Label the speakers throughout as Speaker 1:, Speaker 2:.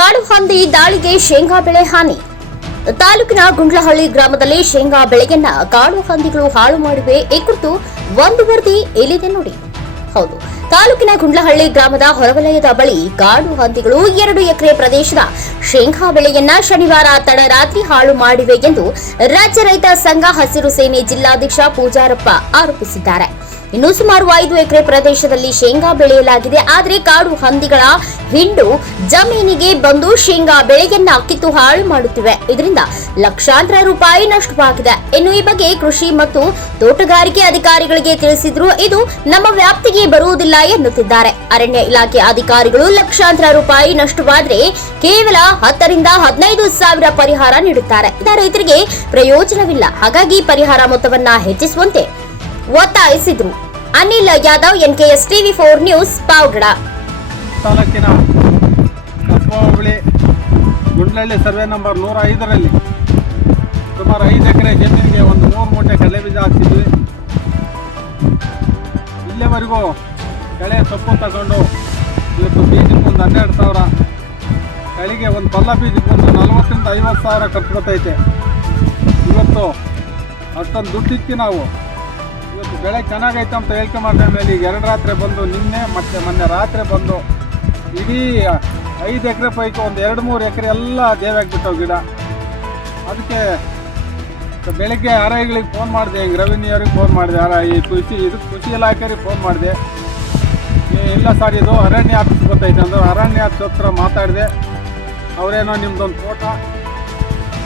Speaker 1: ಕಾಡು ಹಂದಿ ದಾಳಿಗೆ ಶೇಂಗಾ ಬೆಳೆ ಹಾನಿ. ತಾಲೂಕಿನ ಗುಂಡ್ಲಹಳ್ಳಿ ಗ್ರಾಮದಲ್ಲಿ ಶೇಂಗಾ ಬೆಳೆಯನ್ನ ಕಾಡು ಹಂದಿಗಳು ಹಾಳು ಮಾಡಿವೆ ಈ ಕುರಿತು ಒಂದು ವರದಿ ಎಲ್ಲಿದೆ ನೋಡಿ. ಹೌದು, ತಾಲೂಕಿನ ಗುಂಡ್ಲಹಳ್ಳಿ ಗ್ರಾಮದ ಹೊರವಲಯದ ಬಳಿ ಕಾಡು ಹಂದಿಗಳು ಎರಡು ಎಕರೆ ಪ್ರದೇಶದ ಶೇಂಗಾ ಬೆಳೆಯನ್ನ ಶನಿವಾರ ತಡರಾತ್ರಿ ಹಾಳು ಮಾಡಿವೆ ಎಂದು ರಾಜ್ಯ ರೈತ ಸಂಘ ಹಸಿರು ಸೇನೆ ಜಿಲ್ಲಾಧ್ಯಕ್ಷ ಪೂಜಾರಪ್ಪ ಆರೋಪಿಸಿದ್ದಾರೆ. ಇನ್ನು ಸುಮಾರು ಐದು ಎಕರೆ ಪ್ರದೇಶದಲ್ಲಿ ಶೇಂಗಾ ಬೆಳೆಯಲಾಗಿದೆ. ಆದರೆ ಕಾಡು ಹಂದಿಗಳ ಹಿಂಡು ಜಮೀನಿಗೆ ಬಂದು ಶೇಂಗಾ ಬೆಳೆಯನ್ನ ಕಿತ್ತು ಹಾಳು ಮಾಡುತ್ತಿವೆ. ಇದರಿಂದ ಲಕ್ಷಾಂತರ ರೂಪಾಯಿ ನಷ್ಟವಾಗಿದೆ. ಇನ್ನು ಈ ಬಗ್ಗೆ ಕೃಷಿ ಮತ್ತು ತೋಟಗಾರಿಕೆ ಅಧಿಕಾರಿಗಳಿಗೆ ತಿಳಿಸಿದ್ರು ಇದು ನಮ್ಮ ವ್ಯಾಪ್ತಿಗೆ ಬರುವುದಿಲ್ಲ ಎನ್ನುತ್ತಿದ್ದಾರೆ. ಅರಣ್ಯ ಇಲಾಖೆ ಅಧಿಕಾರಿಗಳು ಲಕ್ಷಾಂತರ ರೂಪಾಯಿ ನಷ್ಟವಾದ್ರೆ ಕೇವಲ ಹತ್ತರಿಂದ ಹದಿನೈದು ಸಾವಿರ ಪರಿಹಾರ ನೀಡುತ್ತಾರೆ. ರೈತರಿಗೆ ಪ್ರಯೋಜನವಿಲ್ಲ. ಹಾಗಾಗಿ ಪರಿಹಾರ ಮೊತ್ತವನ್ನ ಹೆಚ್ಚಿಸುವಂತೆ ಒತ್ತಾಯಿಸಿದ್ರು. Anil Yadav, NKS TV four news, Pavagada.
Speaker 2: ತಾಲೂಕಿನ ಕಸಬಾ ಹೋಬಳಿ ಗುಂಡ್ಲಹಳ್ಳಿ ಸರ್ವೆ ನಂಬರ್ ನೂರ ಐದರಲ್ಲಿ ಸುಮಾರು ಐದು ಎಕರೆ ಜಮೀನಿಗೆ ಒಂದು ಮೂರು ಮೂಟೆ ಕಳೆ ಬೀಜ ಹಾಕ್ತಿದ್ವಿ ಇಲ್ಲಿವರೆಗೂ ಕಳೆ ಸೊಪ್ಪು ತಗೊಂಡು ಇವತ್ತು ಬೀಜಕ್ಕೆ ಒಂದು ಹನ್ನೆರಡು ಸಾವಿರ, ಕಳಿಗೆ ಒಂದು ಪಲ್ಲ ಬೀಜಕ್ಕೆ ಒಂದು ನಲ್ವತ್ತರಿಂದ ಐವತ್ತು ಸಾವಿರ ಖರ್ಚು ಬರ್ತೈತೆ. ಇವತ್ತು ಅಷ್ಟೊಂದು ದುಡ್ಡಿಕ್ಕಿ ನಾವು ಇವತ್ತು ಬೆಳೆ ಚೆನ್ನಾಗೈತೆ ಅಂತ ಹೇಳ್ಕೆ ಮಾಡಿದ ಮೇಲೆ ಈಗ ಎರಡು ರಾತ್ರಿ ಬಂದು ನಿನ್ನೆ ಮತ್ತೆ ಮೊನ್ನೆ ರಾತ್ರಿ ಬಂದು ಇಡೀ ಐದು ಎಕರೆ ಪೈಕಿ ಒಂದು ಎರಡು ಮೂರು ಎಕರೆ ಎಲ್ಲ ದೇವಾಗ್ಬಿಟ್ಟವು ಗಿಡ. ಅದಕ್ಕೆ ಬೆಳಗ್ಗೆ ಆರೈಗಳಿಗೆ ಫೋನ್ ಮಾಡಿದೆ, ಹಿಂಗೆ ರೆವಿನ್ಯೂ ಅವ್ರಿಗೆ ಫೋನ್ ಮಾಡಿದೆ ಆರ ಈ ಕೃಷಿ, ಇದು ಕೃಷಿ ಇಲಾಖೆಯವ್ರಿಗೆ ಫೋನ್ ಮಾಡಿದೆ. ಇಲ್ಲ ಸರ್ ಇದು ಅರಣ್ಯ ಆಫೀಸ್ ಗೊತ್ತೈತೆ ಅಂದ್ರೆ, ಅರಣ್ಯ ಆಫೀಸ್ ಹತ್ರ ಮಾತಾಡಿದೆ. ಅವರೇನೋ ನಿಮ್ದೊಂದು ತೋಟ,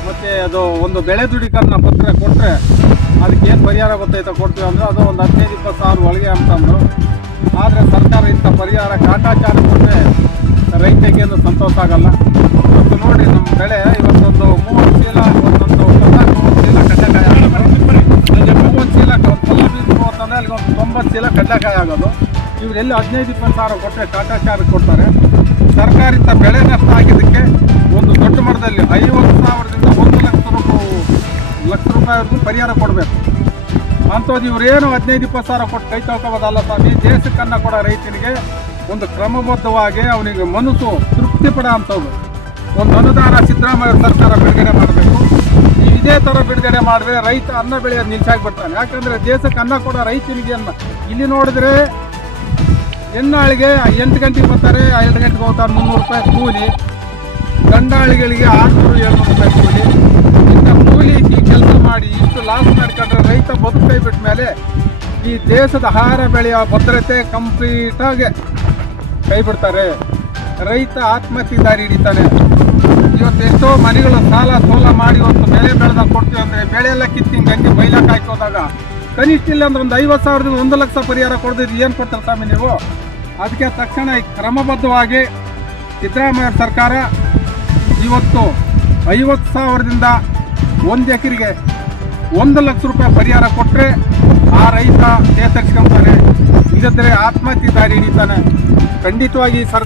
Speaker 2: ಮತ್ತು ಅದು ಒಂದು ಬೆಳೆ ದುಡಿಕರನ್ನ ಪತ್ರ ಕೊಟ್ಟರೆ ಅದಕ್ಕೆ ಏನು ಪರಿಹಾರ ಗೊತ್ತೈತೆ ಕೊಡ್ತೀವಿ ಅಂದ್ರೆ ಅದು ಒಂದು ಹದಿನೈದು, ಇಪ್ಪತ್ತು ಸಾವಿರ ಒಳಗೆ ಅಂತಂದರು ಆದರೆ ಸರ್ಕಾರ ಇಂಥ ಪರಿಹಾರ ಕಾಟಾಚಾರ ಕೊಟ್ಟರೆ ರೈತರಿಗೇನು ಸಂತೋಷ ಆಗಲ್ಲ. ಇವತ್ತು ನೋಡಿ ನಮ್ಮ ಬೆಳೆ, ಇವತ್ತೊಂದು ಮೂವತ್ತು ಚೀಲ ಇವತ್ತೊಂದು ಮೂವತ್ತು ಚೀಲ ಕಡ್ಲೆಕಾಯಿ ಆಗೋದು. ಮೂವತ್ತು ಚೀಲ ಬೀಸು ಅಂತಂದರೆ ಅಲ್ಲಿಗೆ ಒಂದು ತೊಂಬತ್ತು ಚೀಲ ಕಡ್ಲೆಕಾಯಿ ಆಗೋದು. ಇವರೆಲ್ಲಿ ಹದಿನೈದು, ಇಪ್ಪತ್ತು ಸಾವಿರ ಕೊಟ್ಟರೆ ಕಾಟಾಚಾರ ಕೊಡ್ತಾರೆ. ಸರ್ಕಾರ ಇಂಥ ಬೆಳೆ ನಷ್ಟ ಆಗಿದ್ದಕ್ಕೆ ಒಂದು ದೊಡ್ಡ ಮಟ್ಟದಲ್ಲಿ ಐವತ್ತು ರೂಪಾಯಿ ರೂಪಾಯಿವರೆಗೂ ಪರಿಹಾರ ಕೊಡಬೇಕು. ಅಂಥದ್ದು ಇವರೇನು ಹದಿನೈದು, ಇಪ್ಪತ್ತು ಸಾವಿರ ಕೊಟ್ಟು ಕೈ ತೊಳ್ಕೊಬೋದಲ್ಲ ಸ್ವಾಮಿ, ದೇಶಕ್ಕನ್ನ ಕೊಡೋ ರೈತನಿಗೆ ಒಂದು ಕ್ರಮಬದ್ಧವಾಗಿ ಅವನಿಗೆ ಮನಸ್ಸು ತೃಪ್ತಿ ಪಡೋ ಒಂದು ಅನುದಾನ ಸಿದ್ದರಾಮಯ್ಯ ಸರ್ಕಾರ ಬಿಡುಗಡೆ ಮಾಡಬೇಕು. ಇದೇ ಥರ ಬಿಡುಗಡೆ ಮಾಡಿದ್ರೆ ರೈತ ಅನ್ನ ಬೆಳೆಯೋದು ನಿಲ್ಸಾಕ್ಬಿಡ್ತಾನೆ ಯಾಕಂದರೆ ದೇಶಕ್ಕೆ ಅನ್ನ ಕೊಡೋ ರೈತನಿಗೆ ಇಲ್ಲಿ ನೋಡಿದ್ರೆ ಹೆಣ್ಣಾಳಿಗೆ ಎಂಟು ಗಂಟೆಗೆ ಬರ್ತಾರೆ, ಎರಡು ಗಂಟೆಗೆ ಹೋಗ್ತಾರೆ, ಮುನ್ನೂರು ರೂಪಾಯಿ ಕೂಲಿ. ಗಂಡಾಳಿಗಳಿಗೆ ಆರುನೂರು, ಏಳ್ನೂರು ರೂಪಾಯಿ ಕೂಲಿ. ಇನ್ನು ಕೂಲಿ ಬದುಕೈ ಬಿಟ್ಟ ಮೇಲೆ ಈ ದೇಶದ ಆಹಾರ ಬೆಳೆಯ ಭದ್ರತೆ ಕಂಪ್ಲೀಟಾಗಿ ಕೈ ಬಿಡ್ತಾರೆ. ರೈತ ಆತ್ಮಹತ್ಯೆ ದಾರಿ ಹಿಡಿತಾನೆ. ಇವತ್ತು ಎಷ್ಟೋ ಮನೆಗಳು ಸಾಲ ಸೋಲ ಮಾಡಿ ಒಂದು ಬೆಳೆ ಬೆಳೆದಾಗ ಕೊಡ್ತೀವಿ ಅಂದರೆ ಬೆಳೆ ಎಲ್ಲ ಕಿತ್ತಿ ಹೆಂಗೆ ಬೈಲಕ್ಕೆ ಹಾಕೋದಾಗ ಕನಿಷ್ಠ ಇಲ್ಲ ಅಂದ್ರೆ ಒಂದು ಐವತ್ತು ಸಾವಿರದಿಂದ ಒಂದು ಲಕ್ಷ ಪರಿಹಾರ ಕೊಡ್ದಿದ್ದು ಏನು ಕೊಡ್ತಾರೆ ಸ್ವಾಮಿ ನೀವು? ಅದಕ್ಕೆ ತಕ್ಷಣ ಕ್ರಮಬದ್ಧವಾಗಿ ಸಿದ್ದರಾಮಯ್ಯ ಸರ್ಕಾರ ಇವತ್ತು ಐವತ್ತು ಸಾವಿರದಿಂದ ಒಂದು ಎಕರೆಗೆ ಒಂದು ಲಕ್ಷ ರೂಪಾಯಿ ಪರಿಹಾರ ಕೊಟ್ಟರೆ ಆ ರೈತ ಚೇತರಿಸ್ಕೊಂತಾನೆ. ಇಲ್ಲದ್ರೆ ಆತ್ಮಹತ್ಯೆ ದಾರಿ ಹಿಡಿತಾನೆ. ಖಂಡಿತವಾಗಿ ಸರ್ಕಾರ